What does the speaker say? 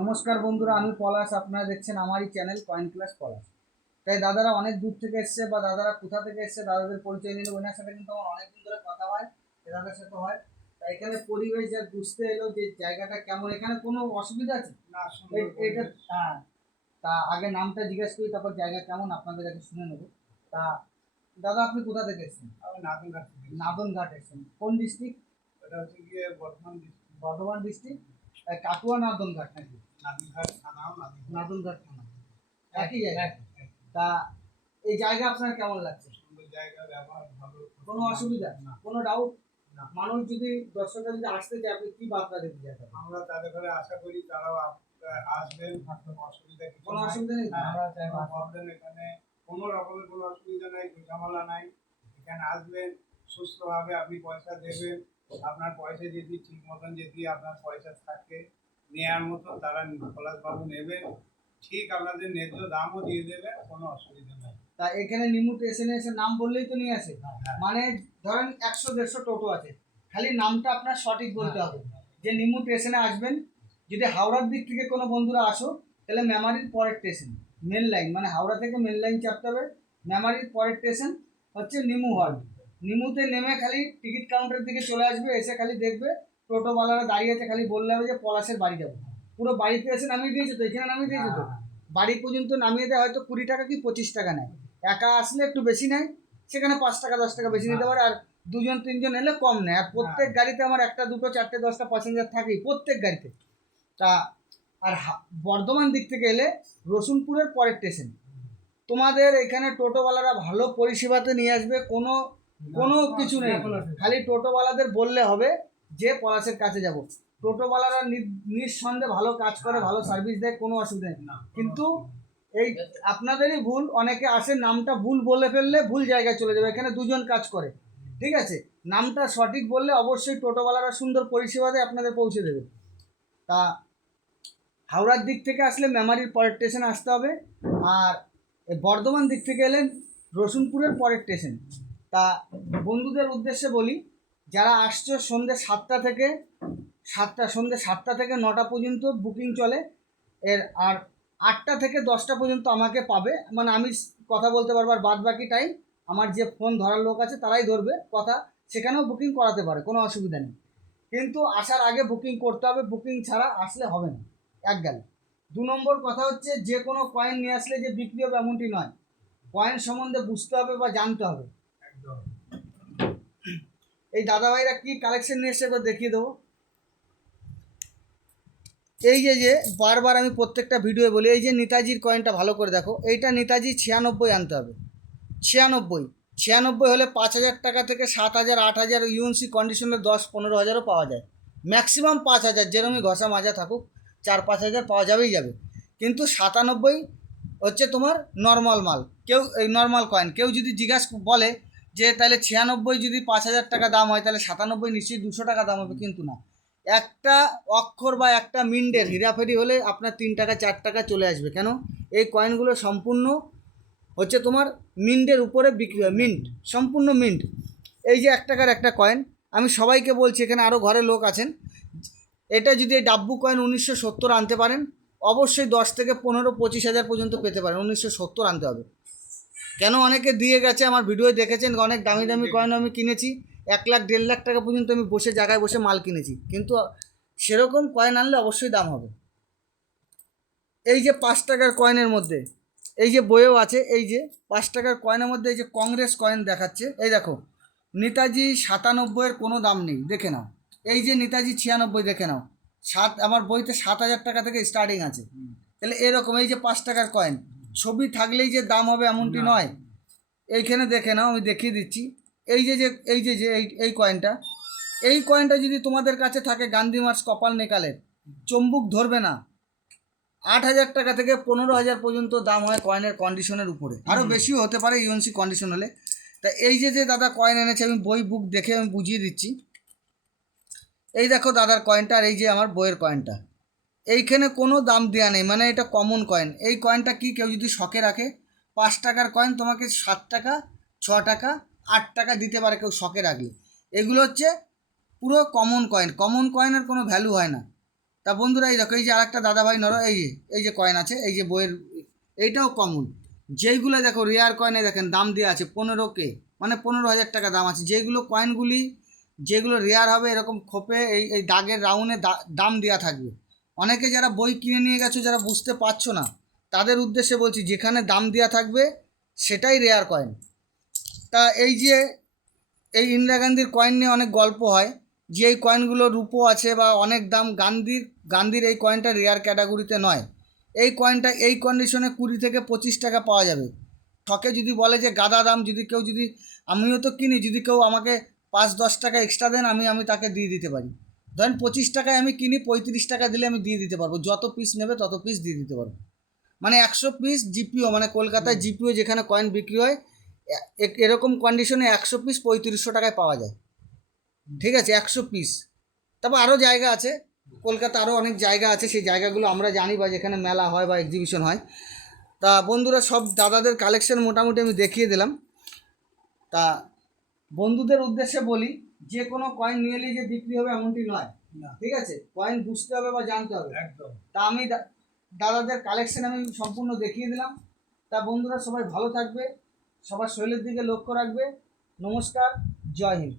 নমস্কার বন্ধুরা, আমি পলাশ। আপনারা দেখছেন আমারই চ্যানেল কয়েন ক্লাস পলাশ। তাই দাদারা অনেক দূর থেকে এসছে বা দাদারা কোথা থেকে এসছে দাদাদের পরিচয় নিলে ওনার সাথে কিন্তু আমার অনেকদিন ধরে কথা হয়, দাদার সাথে হয়। তাই এখানে পরিবেশ যা বুঝতে এলো যে জায়গাটা কেমন, এখানে কোনো অসুবিধা আছে না? এটা হ্যাঁ। তা আগে নামটা জিজ্ঞেস করি, তারপর জায়গা কেমন আপনাদের কাছে শুনে নেবো। তা দাদা, আপনি কোথা থেকে এসছেন? আমি নাদনঘাট থেকে। নাদনঘাট এসছেন? কোন ডিস্ট্রিক্ট? এটা হচ্ছে গিয়ে বর্ধমান ডিস্ট্রিক্ট। বর্ধমান ডিস্ট্রিক্ট। কাটুয়া নাদনঘাট নাকি? নাদনঘাট থানাও নাদনঘাট থানা, একই জায়গা। তা এই জায়গা আপনার কেমন লাগছে? সুন্দর জায়গা, ব্যবহার ভালো, কোনো অসুবিধা না, কোনো ডাউট না। মানুষ যদি দর্শকরা যদি আসতে চায়, আপনি কি বার্তা দিতে চান? আমরা তাদের ঘরে আশা করি তারাও আসবেন, অসুবিধা কিছু কোনো নাই। অসুবিধা নেই? আমরা প্রবলেম এখানে কোনো রকমের কোনো অসুবিধা নাই, ঝামেলা নাই। এখানে আসবেন সুস্থভাবে, আপনি পয়সা দেবেন, আপনার পয়সা যদি ঠিক মতন যদি আপনার পয়সা থাকে নেওয়ার মতো, তারা পলাশবাবু নেবেন, ঠিক আপনাদের ন্যায্য দামও দিয়ে দেবেন, কোনো অসুবিধা নাই। তা এখানে নিমু স্টেশনে এসে নাম বললেই তো নিয়ে আসে। হ্যাঁ। মানে ধরেন 100-150 টোটো আছে, খালি নামটা আপনার সঠিক বলতে হবে যে নিমু স্টেশনে আসবেন। যদি হাওড়ার দিক থেকে কোনো বন্ধুরা আসো, তাহলে মেমারির পরের স্টেশন মেন লাইন, মানে হাওড়া থেকে মেন লাইন চাপতে হবে। মেমারির পরের স্টেশন হচ্ছে নিমু হল। নিমুতে নেমে খালি টিকিট কাউন্টারের দিকে চলে আসবে, এসে খালি দেখবে টোটোওয়ালারা দাঁড়িয়ে আছে, খালি বললে হবে যে পলাশের বাড়ি যাবো। পুরো বাড়িতে এসে নামিয়ে দিয়েছে তো, এখানে নামিয়ে দিয়েছে তো, বাড়ি পর্যন্ত নামিয়ে দেয়। হয়তো 20 টাকা কি 25 টাকা নেয়। একা আসলে একটু বেশি নেয়, সেখানে 5 টাকা 10 টাকা বেশি নিতে পারে। আর 2-3 জন এলে কম নেয়। আর প্রত্যেক গাড়িতে আমার 1, 2, 4, 10টা প্যাসেঞ্জার থাকেই প্রত্যেক গাড়িতে। তা আর বর্ধমান দিক থেকে এলে রসুনপুরের পরের স্টেশন। তোমাদের এখানে টোটোওয়ালারা ভালো পরিষেবাতে নিয়ে আসবে, কোনো কোনো কিছু নেই। খালি টোটোওয়ালাদের বললে হবে যে পলাশের কাছে যাব। টোটোওয়ালারা নিঃসন্দেহে ভালো কাজ করে, ভালো সার্ভিস দেয়, কোনো অসুবিধা নেই। কিন্তু এই আপনাদেরই ভুল, অনেকে আসে নামটা ভুল বলে ফেললে ভুল জায়গায় চলে যাবে। এখানে 2জন কাজ করে, ঠিক আছে? নামটা সঠিক বললে অবশ্যই টোটোওয়ালারা সুন্দর পরিষেবা দিয়ে আপনাদের পৌঁছে দেবে। তা হাওড়ার দিক থেকে আসলে মেমারির পরের স্টেশনে আসতে হবে। আর বর্ধমান দিক থেকে এলেন রসুনপুরের পরের স্টেশন। তা বন্ধুদের উদ্দেশ্যে বলি, যারা আসছো সন্ধ্যে 7টা থেকে 9টা পর্যন্ত বুকিং চলে। আর 8টা থেকে 10টা পর্যন্ত আমাকে পাবে, মানে আমি কথা বলতে পারবো। আর বাদ বাকি টাইম আমার যে ফোন ধরার লোক আছে তারাই ধরবে কথা, সেখানেও বুকিং করাতে পারে, কোনো অসুবিধা নেই। কিন্তু আসার আগে বুকিং করতে হবে, বুকিং ছাড়া আসলে হবে না। এক গেল। 2 নম্বর কথা হচ্ছে, যে কোনো কয়েন নিয়ে আসলে যে বিক্রি হবে এমনটি নয়। কয়েন সম্বন্ধে বুঝতে হবে বা জানতে হবে। একদম। এই দাদাভাইরা কি কালেকশন নিয়ে এসে দেখিয়ে দেবো। এই যে বারবার আমি প্রত্যেকটা ভিডিও বলি, এই যে নেতাজির কয়েনটা ভালো করে দেখো। এইটা নেতাজি 96 আনতে হবে। 96 হলে 5,000 টাকা থেকে 7,000 8,000 ইউএনসি কন্ডিশনের 10-15 হাজারও পাওয়া যায়। ম্যাক্সিমাম 5,000, যেরকমই ঘষা মাজা থাকুক 4-5 হাজার পাওয়া যাবেই যাবে। কিন্তু 97 হচ্ছে তোমার নর্মাল মাল। কেউ এই নর্মাল কয়েন কেউ যদি জিজ্ঞাসা বলে যে তাহলে 96 যদি 5,000 টাকা দাম হয়, তাহলে 97 নিশ্চয়ই 200 টাকা দাম হবে, কিন্তু না। একটা অক্ষর বা একটা মিন্টের হেরাফেরি হলে আপনার 3 টাকা 4 টাকা চলে আসবে। কেন? এই কয়েনগুলো সম্পূর্ণ হচ্ছে তোমার মিন্টের উপরে বিক্রি হয়, মিন্ট, সম্পূর্ণ মিন্ট। এই যে 1 টাকার একটা কয়েন, আমি সবাইকে বলছি, এখানে আরও ঘরে লোক আছেন, এটা যদি এই ডাব্বু কয়েন 1970 আনতে পারেন, অবশ্যই 10 থেকে 15-25 হাজার পর্যন্ত পেতে পারেন। 1970 আনতে হবে। কেন? অনেকে দিয়ে গেছে, আমার ভিডিও দেখেছেন, অনেক দামি দামি কয়েন আমি কিনেছি, 1 লাখ 1.5 লাখ টাকা পর্যন্ত আমি বসে জায়গায় বসে মাল কিনেছি, কিন্তু সেরকম কয়েন আনলে অবশ্যই দাম হবে। এই যে 5 টাকার কয়েনের মধ্যে এই যে বইয়েও আছে, এই যে 5 টাকার কয়েনের মধ্যে এই যে কংগ্রেস কয়েন দেখাচ্ছে, এই দেখো নেতাজি 97-এর কোনো দাম নেই, দেখে নাও। এই যে নেতাজি 96 দেখে নাও, আমার বইতে 7,000 টাকা থেকে স্টার্টিং আছে। তাহলে এরকম এই যে 5 টাকার কয়েন, ছবি থাকলেই যে দাম হবে এমনটি নয়। এইখানে দেখে নাও, আমি দেখিয়ে দিচ্ছি। এই যে এই কয়েনটা, এই কয়েনটা যদি তোমাদের কাছে থাকে গান্ধী মার্চ কপাল নেকালের, চম্বুক ধরবে না। 8,000 টাকা থেকে 15,000 পর্যন্ত দাম হয় কয়েনের কন্ডিশনের উপরে, আরও বেশিও হতে পারে ইউএনসি কন্ডিশন হলে। তা এই যে দাদা কয়েন এনেছে, আমি বই বুক দেখে আমি বুঝিয়ে দিচ্ছি। এই দেখো দাদার কয়েনটা, আর এই যে আমার বইয়ের কয়েনটা, এইখানে কোনো দাম দেওয়া নেই, মানে এটা কমন কয়েন। এই কয়েনটা কি কেউ যদি শখে রাখে, 5 টাকার কয়েন তোমাকে 7 টাকা 6 টাকা 8 টাকা দিতে পারে কেউ শখে রাখলে। এগুলো হচ্ছে পুরো কমন কয়েন। কমন কয়েনের কোনো ভ্যালু হয় না। তা বন্ধুরা এই দেখো, এই যে আরেকটা দাদাভাই নর, এই যে কয়েন আছে, এই যে বইয়ের, এইটাও কমন। যেইগুলো দেখো রেয়ার কয়েনে দেখেন দাম দেওয়া আছে 15K, মানে 15,000 টাকা দাম আছে। যেগুলো কয়েনগুলি যেগুলো রেয়ার হবে এরকম খোপে এই দাগের রাউন্ডে দাম দেওয়া থাকবে। অনেকে যারা বই কিনে নিয়ে গেছো, যারা বুঝতে পারছো না, তাদের উদ্দেশ্যে বলছি, যেখানে দাম দেওয়া থাকবে সেটাই রেয়ার কয়েন। তা এই যে এই ইন্দিরা গান্ধীর কয়েন নিয়ে অনেক গল্প হয়, যে এই কয়েনগুলো রূপো আছে বা অনেক দাম। গান্ধীর এই কয়েনটা রেয়ার ক্যাটাগরিতে নয়। এই কয়েনটা এই কন্ডিশনে 20 থেকে 25 টাকা পাওয়া যাবে। ঠকে যদি বলে যে গাদা দাম, যদি কেউ যদি, আমিও তো কিনি, যদি কেউ আমাকে 5-10 টাকা এক্সট্রা দেন, আমি তাকে দিয়ে দিতে পারি। ধরেন 25 টাকায় আমি কিনি, 35 টাকা দিলে আমি দিয়ে দিতে পারবো। যত পিস নেবে তত পিস দিয়ে দিতে পারবো। মানে 100 পিস জিপিও, মানে কলকাতায় জিপিও যেখানে কয়েন বিক্রি হয়, এরকম কন্ডিশনে 100 পিস 3500 টাকায় পাওয়া যায়। ঠিক আছে, 100 পিস। তারপর আরও জায়গা আছে, কলকাতা আরও অনেক জায়গা আছে, সেই জায়গাগুলো আমরা জানি, বা যেখানে মেলা হয় বা এক্সিবিশন হয়। তা বন্ধুরা, সব দাদাদের কালেকশন মোটামুটি আমি দেখিয়ে দিলাম। তা বন্ধুদের উদ্দেশ্যে বলি, যে কোনো কয়েন নিয়ে এলেই যে বিক্রি হবে এমনটি নয়। না। ঠিক আছে, কয়েন বুঝতে হবে বা জানতে হবে। একদম। তা আমি দাদাদের কালেকশন আমি সম্পূর্ণ দেখিয়ে দিলাম। তা বন্ধুরা সবাই ভালো থাকবে, সবার শরীরের দিকে লক্ষ্য রাখবে। নমস্কার, জয় হিন্দ।